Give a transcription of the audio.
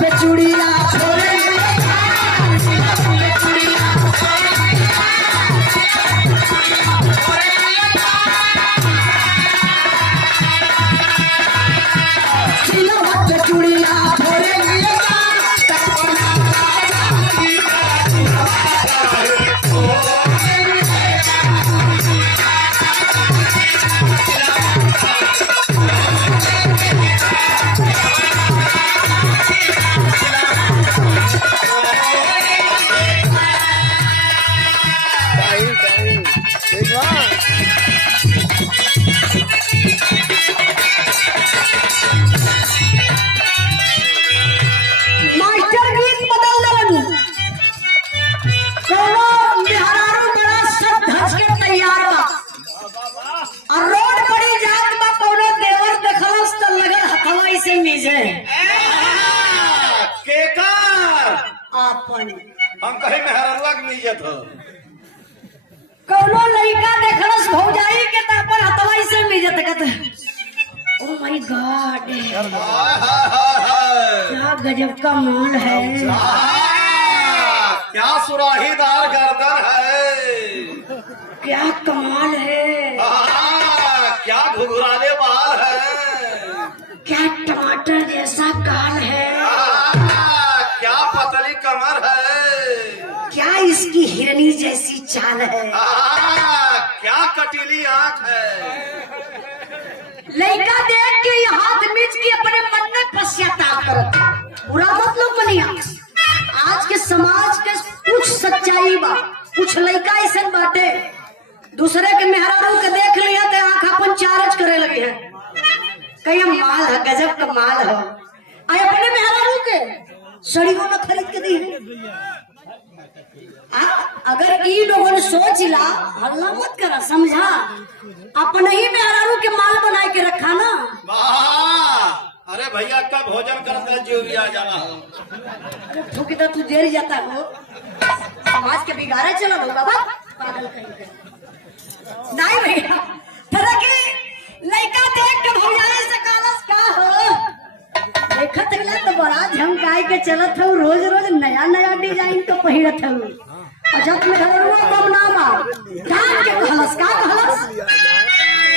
पे चूड़िया हम कहीं मेहरवा के मिलत हो कौनो लड़का देखलस भौजाई के तापर हथवाई से मिलत कत ओ माय गॉड क्या गजब का माल है क्या सुराहीदार गर्दन है क्या कमाल है क्या घुघराले बाल है क्या टमाटर जैसा गाल है क्या पतली कमर है क्या इसकी हिरनी जैसी चाल है क्या कटीली आंख है लड़का देख के हाथ मीच के अपने मन में पश्चाताप करत बुरा मतलब बनिया आज के समाज के कुछ सच्चाई बा कुछ लड़का ऐसा बाटे दूसरे के मेहरारू के देख लिया तो आंख अपन चार्ज करे लगे है कहीं माल है गजब का माल है आए अपने मेहरारू के सड़ियों न खरीद के दी अगर ई लोगों ने सोच ला हल्ला मत करा समझा अपने ही मेहरारू के माल बना के रखा ना अरे भैया का भोजन करता जोरी आ जाना अरे ठोके तो तू देर जाता हो समाज के बिगाड़े चला लो बाबा पागल कहीं के नहीं भैया तरह की लड़का देख के भौजाई से कालस का हो देखत गला तो बड़ा झमकाई के चलत हो रोज रोज नया नया डिजाइन तो पहिरत हो और जब में घरवा बमनामा जान के कहलस का कहलस